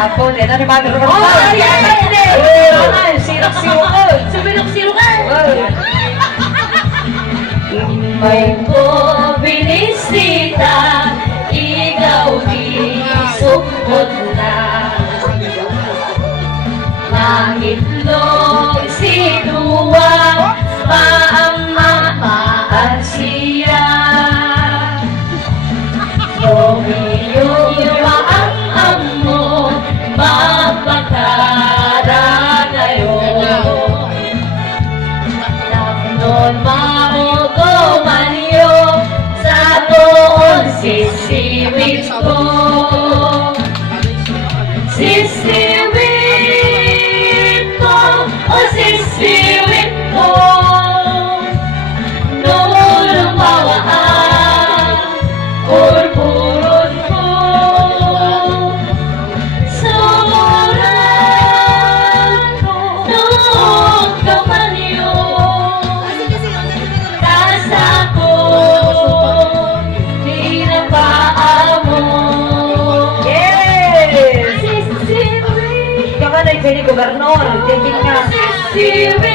Apo, yan na naman. May ko binisita, ikaw di sukot na. Mahitlog sinuwang maama at siya. Romeo ang amo, mapakara ngayon. Naknon maugo manyo, sa doon sisiwit ko. Sisiwit ko, o sisiwit ko. Noong lumawa ang purpurot ko. Sobrang noong kamanyo, kasa ko, di na paamo. Yes! Ikaw ka na yung gobernador. Tingin nga. Sisiwit